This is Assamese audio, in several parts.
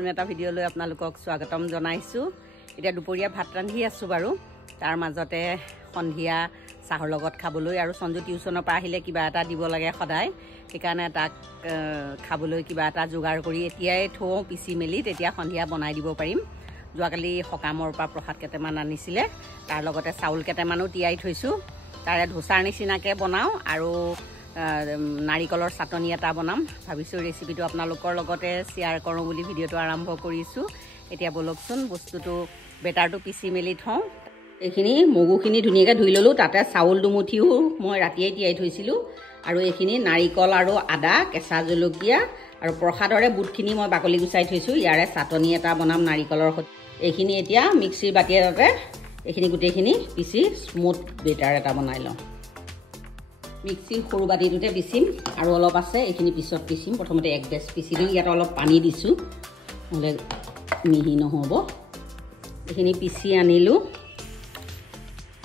নতুন এটা ভিডিও লৈ আপোনালোকক স্বাগতম জনাইছো। এটা দুপৰীয়া ভাত ৰান্ধি আছো বাৰু। তাৰ মাজতে সন্ধিয়া চাহৰ লগত খাবলৈ আৰু সঞ্জু টিউচনৰ পৰা আহিলে কিবা এটা দিব লাগে সদায়। সেইকাৰণে তাক খাবলৈ কিবা এটা যোগাৰ কৰি এতিয়াই থওঁ পিচি মেলি, তেতিয়া সন্ধিয়া বনাই দিব পাৰিম। যোৱাকালি সকামৰ পৰা প্ৰসাদ কেইটামান আনিছিলে, তাৰ লগতে চাউল কেইটামানো তিয়াই থৈছোঁ। তাৰে ধোচাৰ নিচিনাকৈ বনাওঁ আৰু নাৰিকলৰ চাটনি এটা বনাম ভাবিছোঁ। ৰেচিপিটো আপোনালোকৰ লগতে শ্বেয়াৰ কৰোঁ বুলি ভিডিঅ'টো আৰম্ভ কৰিছোঁ। এতিয়া বলকচোন বস্তুটো বেটাৰটো পিচি মেলি থওঁ। এইখিনি মগুখিনি ধুনীয়াকৈ ধুই ল'লোঁ। তাতে চাউল দুমুঠিও মই ৰাতিয়েই তিয়াই থৈছিলোঁ। আৰু এইখিনি নাৰিকল আৰু আদা, কেঁচা জলকীয়া আৰু প্ৰসাদৰে বুটখিনি মই বাকলি গুচাই থৈছোঁ। ইয়াৰে চাটনি এটা বনাম নাৰিকলৰ সৈতে। এইখিনি এতিয়া মিক্সিৰ বাতি এটাতে এইখিনি গোটেইখিনি পিচি স্মুথ বেটাৰ এটা বনাই লওঁ। মিক্সিৰ সৰু বাতিটোতে পিচিম আৰু অলপ আছে, এইখিনি পিছত পিচিম। প্ৰথমতে এক বেচ পিচি দিওঁ। ইয়াত অলপ পানী দিছোঁ, নহ'লে মিহি নহ'ব। এইখিনি পিচি আনিলোঁ।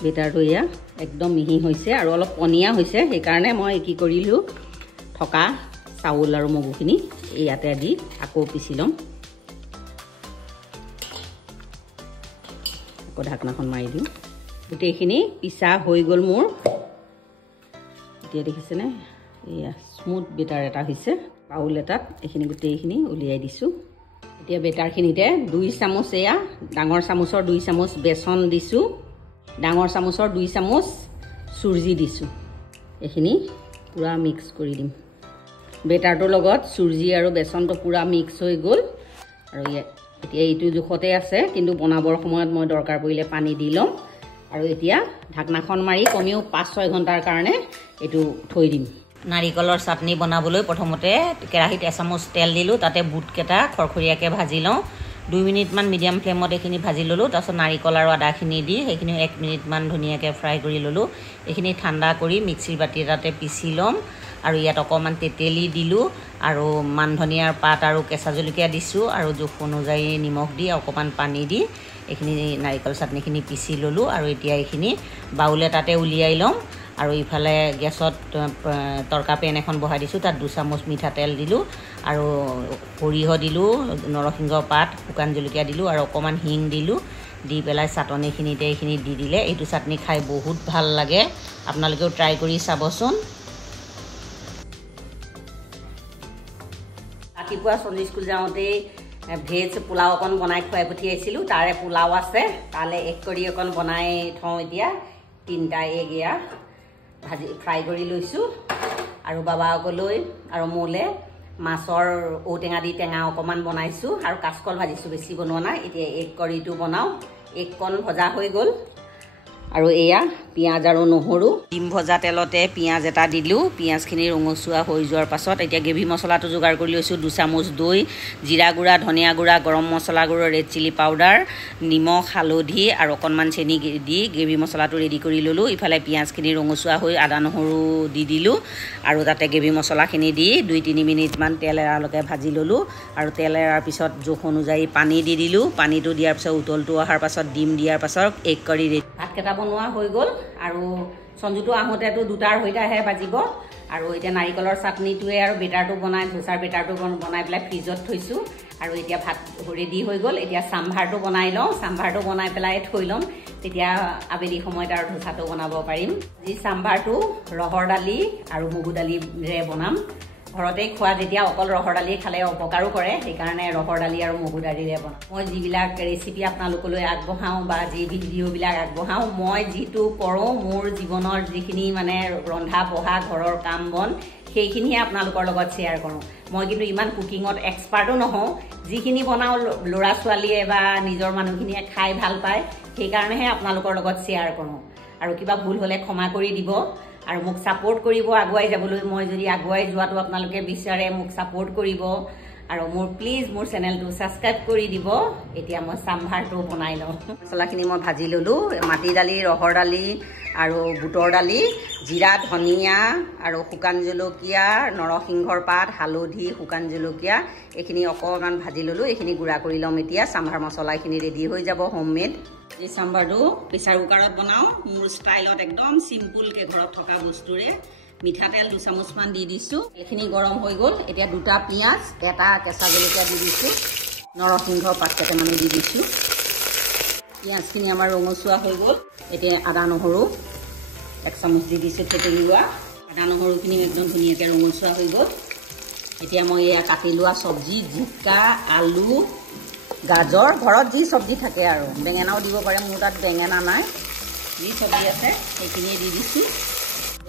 বেটাৰটো এয়া একদম মিহি হৈছে আৰু অলপ পনীয়া হৈছে। সেইকাৰণে মই কি কৰিলোঁ, থকা চাউল আৰু মগুখিনি ইয়াতে দি আকৌ পিচি ল'ম। আকৌ ঢাকনাখন মাৰি দিওঁ। গোটেইখিনি পিচা হৈ গ'ল মোৰ। এতিয়া দেখিছেনে, এয়া স্মুথ বেটাৰ এটা হৈছে। বাউল এটাত এইখিনি গোটেইখিনি উলিয়াই দিছোঁ। এতিয়া বেটাৰখিনিতে 2 চামুচ, এয়া ডাঙৰ চামুচৰ 2 চামুচ বেচন দিছোঁ। ডাঙৰ চামুচৰ 2 চামুচ চুজি দিছোঁ। এইখিনি পূৰা মিক্স কৰি দিম। বেটাৰটোৰ লগত চুজি আৰু বেচনটো পূৰা মিক্স হৈ গ'ল। আৰু এতিয়া এইটো জোখতে আছে, কিন্তু বনাবৰ সময়ত মই দৰকাৰ পৰিলে পানী দি ল'ম। আৰু এতিয়া ঢাকনাখন মাৰি কমেও 5-6 ঘণ্টাৰ কাৰণে এইটো থৈ দিম। নাৰিকলৰ চাটনি বনাবলৈ প্ৰথমতে কেৰাহীত এচামুচ তেল দিলোঁ। তাতে বুটকেইটা খৰখৰীয়াকৈ ভাজি লওঁ। 2 মিনিটমান মিডিয়াম ফ্লেমত এইখিনি ভাজি ল'লোঁ। তাৰপিছত নাৰিকল আৰু আদাখিনি দি সেইখিনি 1 মিনিটমান ধুনীয়াকৈ ফ্ৰাই কৰি ল'লোঁ। এইখিনি ঠাণ্ডা কৰি মিক্সিৰ বাতি এটাতে পিচি ল'ম। আৰু ইয়াত অকণমান তেতেলী দিলোঁ আৰু মান ধনিয়াৰ পাত আৰু কেঁচা জলকীয়া দিছোঁ আৰু জোখ অনুযায়ী নিমখ দি অকণমান পানী দি এইখিনি নাৰিকল চাটনিখিনি পিচি ল'লোঁ। আৰু এতিয়া এইখিনি বাউল এটাতে উলিয়াই ল'ম। আৰু ইফালে গেছত তৰকা পেন এখন বহাই দিছোঁ। তাত 2 চামুচ মিঠাতেল দিলোঁ আৰু সৰিয়হ দিলোঁ, নৰসিংহ পাত, শুকান জলকীয়া দিলোঁ আৰু অকণমান হিং দিলোঁ। দি পেলাই চাটনিখিনিতে এইখিনি দি দিলে এইটো চাটনি খাই বহুত ভাল লাগে। আপোনালোকেও ট্ৰাই কৰি চাবচোন। ৰাতিপুৱা সঞ্জু স্কুল যাওঁতেই ভেজ পোলাও অকণ বনাই খুৱাই পঠিয়াইছিলোঁ। তাৰে পোলাও আছে, তালৈ এগ কৰি অকণ বনাই থওঁ। এতিয়া 3টা এগ এয়া ভাজি ফ্ৰাই কৰি লৈছোঁ। আৰু বাবাকলৈ আৰু মোলৈ মাছৰ ঔটেঙা দি টেঙা অকণমান বনাইছোঁ আৰু কাচকল ভাজিছোঁ, বেছি বনোৱা নাই। এতিয়া এগ কৰিটো বনাওঁ। এগকণ ভজা হৈ গ'ল। আৰু এয়া পিঁয়াজ আৰু নহৰু ডিম ভজা তেলতে পিঁয়াজ এটা দিলোঁ। পিঁয়াজখিনি ৰঙচুৱা হৈ যোৱাৰ পাছত এতিয়া গ্ৰেভি মছলাটো যোগাৰ কৰি লৈছোঁ। 2 চামুচ দৈ, জিৰা গুড়া, ধনিয়া গুড়া, গৰম মছলা গুড়া, ৰেড চিলি পাউডাৰ, নিমখ, হালধি আৰু অকণমান চেনি দি গ্ৰেভি মছলাটো ৰেডি কৰি ল'লোঁ। ইফালে পিঁয়াজখিনি ৰঙচুৱা হৈ আদা নহৰু দি দিলোঁ আৰু তাতে গ্ৰেভি মছলাখিনি দি 2-3 মিনিটমান তেল এৰালৈকে ভাজি ল'লোঁ। আৰু তেল এৰাৰ পিছত জোখ অনুযায়ী পানী দি দিলোঁ। পানীটো দিয়াৰ পিছত উতলটো অহাৰ পাছত ডিম দিয়াৰ পাছত এগ কৰি ৰেডি। ভাতকেইটা বনোৱা হৈ গ'ল। আৰু সঞ্জুটো আহোঁতেতো 2টাৰ সৈতেহে বাজিব। আৰু এতিয়া নাৰিকলৰ চাটনিটোৱে আৰু বেটাৰটো বনাই, ধোচাৰ বেটাৰটো বনাই পেলাই ফ্ৰিজত থৈছোঁ। আৰু এতিয়া ভাত ৰেডি হৈ গ'ল। এতিয়া চাম্ভাৰটো বনাই লওঁ। চাম্ভাৰটো বনাই পেলাই থৈ ল'ম, তেতিয়া আবেলি সময়ত আৰু ধোচাটো বনাব পাৰিম। যি চাম্ভাৰটো ৰহৰ দালি আৰু মগু দালিৰে বনাম। ঘৰতে খোৱা যেতিয়া অকল ৰহৰ দালি খালে অপকাৰো কৰে, সেইকাৰণে ৰহৰ দালি আৰু মগু দালিৰে বনাওঁ। মই যিবিলাক ৰেচিপি আপোনালোকলৈ আগবঢ়াওঁ বা যি ভিডিঅ'বিলাক আগবঢ়াওঁ, মই যিটো কৰোঁ, মোৰ জীৱনৰ যিখিনি মানে ৰন্ধা বঢ়া ঘৰৰ কাম বন, সেইখিনিহে আপোনালোকৰ লগত শ্বেয়াৰ কৰোঁ। মই কিন্তু ইমান কুকিঙত এক্সপাৰ্টো নহওঁ। যিখিনি বনাওঁ ল'ৰা ছোৱালীয়ে বা নিজৰ মানুহখিনিয়ে খাই ভাল পায়, সেইকাৰণেহে আপোনালোকৰ লগত শ্বেয়াৰ কৰোঁ। আৰু কিবা ভুল হ'লে ক্ষমা কৰি দিব আৰু মোক ছাপোৰ্ট কৰিব আগুৱাই যাবলৈ। মই যদি আগুৱাই যোৱাটো আপোনালোকে বিচাৰে, মোক ছাপোৰ্ট কৰিব। আৰু প্লিজ মোৰ চেনেলটো ছাবস্ক্ৰাইব কৰি দিব। এতিয়া মই চাম্ভাৰটো বনাই লওঁ। মছলাখিনি মই ভাজি ল'লোঁ। মাটি দালি, ৰহৰ দালি আৰু বুটৰ দালি, জিৰা, ধনিয়া আৰু শুকান জলকীয়া, নৰসিংহৰ পাত, হালধি, শুকান জলকীয়া এইখিনি অকণমান ভাজি ল'লোঁ। এইখিনি গুড়া কৰি ল'ম। এতিয়া চাম্ভাৰ মছলা এইখিনি ৰেডি হৈ যাব হোমমেড। এই চাম্ভাৰটো প্ৰেছাৰ কুকাৰত বনাওঁ, মোৰ ষ্টাইলত একদম চিম্পুলকৈ ঘৰত থকা বস্তুৰে। মিঠাতেল 2 চামুচমান দি দিছোঁ। এইখিনি গৰম হৈ গ'ল। এতিয়া 2টা পিঁয়াজ, 1টা কেঁচা জলকীয়া দি দিছোঁ। নৰসিংহ পাত কেইটামান দি দিছোঁ। পিঁয়াজখিনি আমাৰ ৰঙচুৱা হৈ গ'ল। এতিয়া আদা নহৰু 1 চামুচ দি দিছোঁ থেতেলি লোৱা। আদা নহৰুখিনি একদম ধুনীয়াকৈ ৰঙচুৱা হৈ গ'ল। এতিয়া মই এয়া কাটি লোৱা চব্জি, জিকা, আলু, গাজৰ, ঘৰত যি চব্জি থাকে আৰু বেঙেনাও দিব পাৰে, মোৰ তাত বেঙেনা নাই, যি চব্জি আছে সেইখিনিয়ে দি দিছোঁ।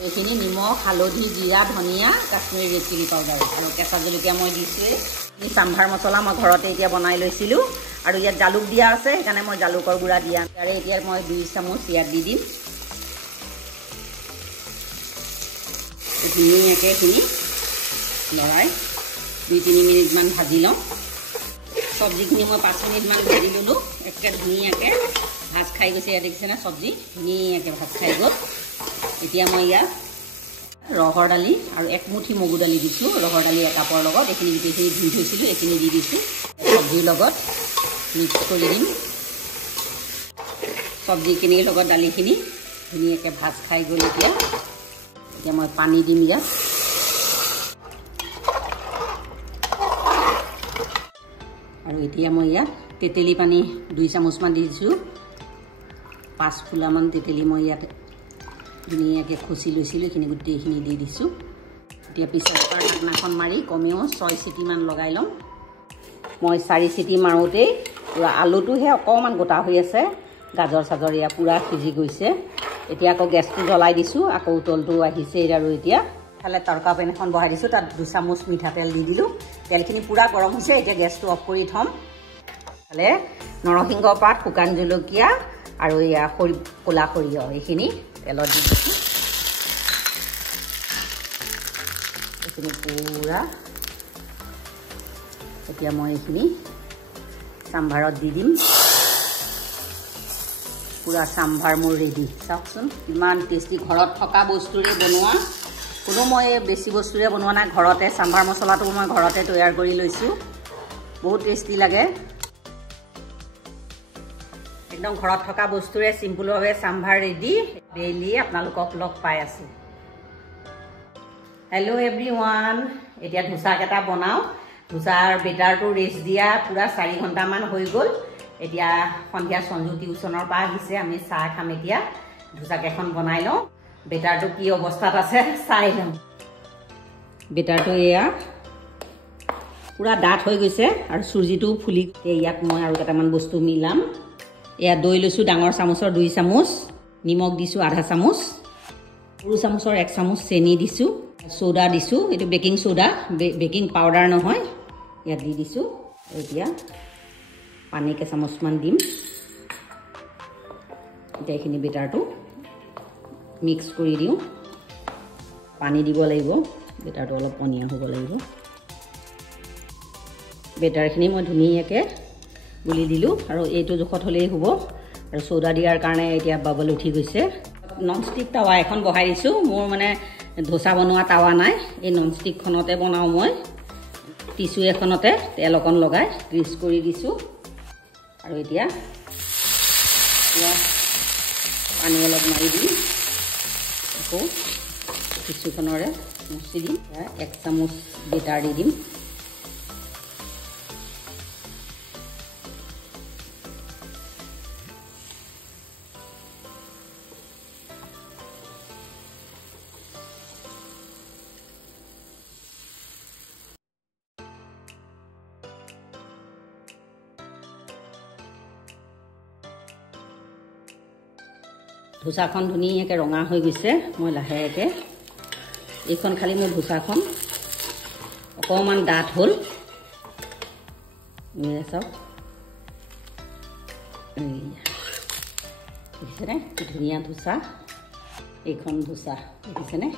এইখিনি নিমখ, হালধি, জিৰা, ধনিয়া, কাশ্মীৰী ৰেড চিলি পাউডাৰ আৰু কেঁচা জলকীয়া মই দিছোঁৱেই। এই চাম্ভাৰ মছলা মই ঘৰতে এতিয়া বনাই লৈছিলোঁ আৰু ইয়াত জালুক দিয়া আছে, সেইকাৰণে মই জালুকৰ গুড়া দিয়া। তাৰে এতিয়া মই 2 চামুচ ইয়াত দি দিম। ধুনীয়াকৈ এইখিনি লৰাই 2-3 মিনিটমান ভাজি লওঁ। চব্জিখিনি মই 5 মিনিটমান ভাজি ল'লোঁ। একে ধুনীয়াকৈ ভাজ খাই গৈছে। ইয়াত দেখিছেনে চব্জি ধুনীয়াকৈ ভাজ খাই গ'ল। এতিয়া মই ইয়াত ৰহৰ দালি আৰু 1 মুঠি মগু দালি দিছোঁ। ৰহৰ দালি 1 কাপৰ লগত এইখিনি গোটেইখিনি ধুই থৈছিলোঁ, এইখিনি দি দিছোঁ। চব্জিৰ লগত মিক্স কৰি দিম। চব্জিখিনিৰ লগত দালিখিনি ধুনীয়াকৈ ভাজ খাই গ'ল। এতিয়া মই পানী দিম ইয়াত। আৰু এতিয়া মই ইয়াত তেতেলী পানী 2 চামুচমান দি দিছোঁ। 5 ফুলামান তেতেলী মই ইয়াত ধুনীয়াকৈ খচি লৈছিলোঁ, এইখিনি গোটেইখিনি দি দিছোঁ। এতিয়া পিছত ঢাকনাখন মাৰি কমেও 6 চিটিমান লগাই ল'ম। মই 4 চিটি মাৰোঁতেই পূৰা আলুটোহে অকণমান গোটা হৈ আছে, গাজৰ চাজৰ এয়া পূৰা সিজি গৈছে। এতিয়া আকৌ গেছটো জ্বলাই দিছোঁ, আকৌ উতলটো আহিছে। আৰু এতিয়া ইফালে তৰকা পেন এখন বহাই দিছোঁ, তাত 2 চামুচ মিঠাতেল দি দিলোঁ। তেলখিনি পূৰা গৰম হৈছে, এতিয়া গেছটো অফ কৰি থ'ম। ইফালে নৰসিংহ পাত, শুকান জলকীয়া আৰু এয়া ক'লা সৰিয়হ এইখিনি তেলত দি দিছোঁ। এইখিনি পূৰা এতিয়া মই এইখিনি চাম্ভাৰত দি দিম। পূৰা চাম্ভাৰ মোৰ ৰেডি। চাওকচোন ইমান টেষ্টি, ঘৰত থকা বস্তুৰে বনোৱা, কোনো মই বেছি বস্তুৰে বনোৱা নাই। ঘৰতে চাম্ভাৰ মছলাটো মই ঘৰতে তৈয়াৰ কৰি লৈছোঁ, বহুত টেষ্টি লাগে। একদম ঘৰত থকা বস্তুৰে চিম্পুলভাৱে চাম্ভাৰ ৰেডি। ডেইলি আপোনালোকক লগ পাই আছোঁ। হেল্ল' এভৰিৱান, এতিয়া ধোচাকেইটা বনাওঁ। ধোচাৰ বেটাৰটো ৰেষ্ট দিয়া পূৰা 4 ঘণ্টামান হৈ গ'ল। এতিয়া সন্ধিয়া সঞ্জু টিউশ্যনৰ পৰা আহিছে, আমি চাহ খাম। এতিয়া ধোচাকেইখন বনাই লওঁ। বেটাৰটো কি অৱস্থাত আছে চাই লওঁ। বেটাৰটো এয়া পূৰা ডাঠ হৈ গৈছে আৰু চুজিটো ফুলি। ইয়াত মই আৰু কেইটামান বস্তু মিলাম। এয়া দৈ লৈছোঁ ডাঙৰ চামুচৰ 2 চামুচ, নিমখ দিছোঁ আধা চামুচ, সৰু চামুচৰ 1 চামুচ চেনি দিছোঁ, চ'ডা দিছোঁ, এইটো বেকিং চ'ডা, বেকিং পাউডাৰ নহয়, ইয়াত দি দিছোঁ। এতিয়া পানী কেইচামুচমান দিম। এতিয়া এইখিনি বেটাৰটো মিক্স কৰি দিওঁ। পানী দিব লাগিব, বেটাৰটো অলপ পনীয়া হ'ব লাগিব। বেটাৰখিনি মই ধুনীয়াকৈ গুলি দিলোঁ আৰু এইটো জোখত হ'লেই হ'ব। আৰু চ'ডা দিয়াৰ কাৰণে এতিয়া বাবল উঠি গৈছে। ননষ্টিক টাৱা এখন বহাই দিছোঁ। মোৰ মানে ধোচা বনোৱা টাৱা নাই, এই ননষ্টিকখনতে বনাওঁ মই। টিচু এখনতে তেল অকণ লগাই গ্ৰীজ কৰি দিছোঁ। আৰু এতিয়া পানী অলপ মাৰি দিম, আকৌ টিচুখনৰে মুচি দিম। 1 চামুচ বেটাৰ দি দিম। ধোচাখন ধুনীয়াকৈ ৰঙা হৈ গৈছে। মই লাহেকৈ এইখন খালি মোৰ ধোচাখন অকণমান ডাঠ হ'ল। চাওক দেখিছেনে কি ধুনীয়া ধোচা। এইখন ধোচা দেখিছেনে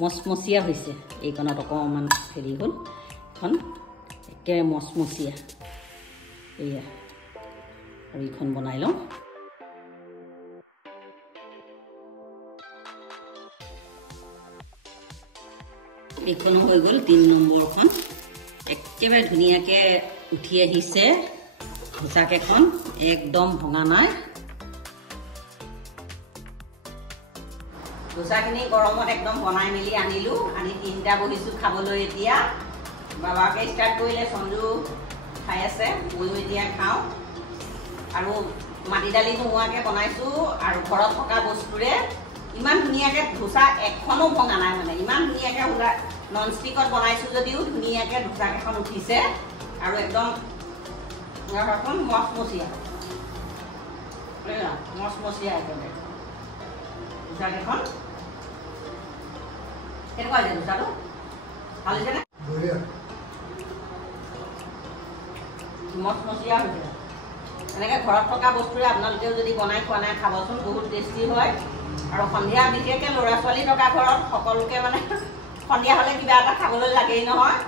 মচমচীয়া হৈছে। এইখনত অকণমান হেৰি হ'ল, এইখন একেবাৰে মচমচীয়া। এয়া আৰু এইখন বনাই লওঁ। এইখনো হৈ গ'ল 3 নম্বৰখন। একেবাৰে ধুনীয়াকৈ উঠি আহিছে ধোচাকেইখন, একদম ভঙা নাই। ধোচাখিনি গৰমত একদম বনাই মেলি আনিলোঁ, আনি 3টা বহিছোঁ খাবলৈ। এতিয়া বাবাকে ষ্টাৰ্ট কৰিলে, সঞ্জু খাই আছে ময়ো এতিয়া খাওঁ আৰু মাটি দালি নোহোৱাকৈ বনাইছোঁ আৰু ঘৰত থকা বস্তুৰে ইমান ধুনীয়াকৈ ধোচা এখনো ভঙা নাই মানে ইমান ধুনীয়াকৈ নন ষ্টিকত বনাইছোঁ যদিও ধুনীয়াকৈ ধোচাকেইখন উঠিছে আৰু একদম মচমচীয়া মচমচীয়া একেবাৰে ধোচাকেইখন কেনেকুৱা হৈছে ধোচাটো ভাল হৈছেনে মচমচীয়া হৈছে এনেকৈ ঘৰত থকা বস্তুৰে আপোনালোকেও যদি বনাই খোৱা নাই খাবচোন বহুত টেষ্টি হয় আৰু সন্ধিয়া বিশেষকৈ ল'ৰা ছোৱালী থকা ঘৰত সকলোকে মানে সন্ধিয়া হ'লে কিবা এটা খাবলৈ লাগেই নহয়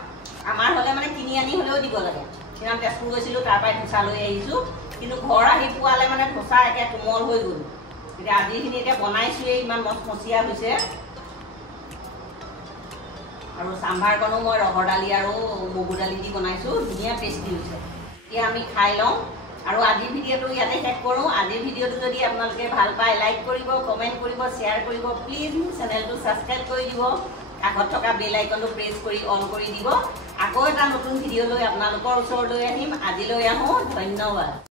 আমাৰ হ'লে মানে কিনি আনি হ'লেও দিব লাগে সিদিনা তেজপুৰ গৈছিলোঁ তাৰ পৰাই ধোচা লৈ আহিছোঁ কিন্তু ঘৰ আহি পোৱালে মানে ধোচা একে কোমল হৈ গ'ল এতিয়া আজিখিনি এতিয়া বনাইছোঁৱেই ইমান মচমচীয়া হৈছে আৰু চাম্ভাৰকণো মই ৰহৰ দালি আৰু মগু দালি দি বনাইছোঁ ধুনীয়া টেষ্টি হৈছে এতিয়া আমি খাই লওঁ আৰু আজিৰ ভিডিঅ'টো ইয়াতে শেষ কৰোঁ আজিৰ ভিডিঅ'টো যদি আপোনালোকে ভাল পায় লাইক কৰিব কমেণ্ট কৰিব শ্বেয়াৰ কৰিব প্লিজ মোৰ চেনেলটো ছাবস্ক্ৰাইব কৰি দিব কাষত থকা বেল আইকনটো প্ৰেছ কৰি অন কৰি দিব আকৌ এটা নতুন ভিডিঅ' লৈ আপোনালোকৰ ওচৰলৈ আহিম আজিলৈ আহোঁ ধন্যবাদ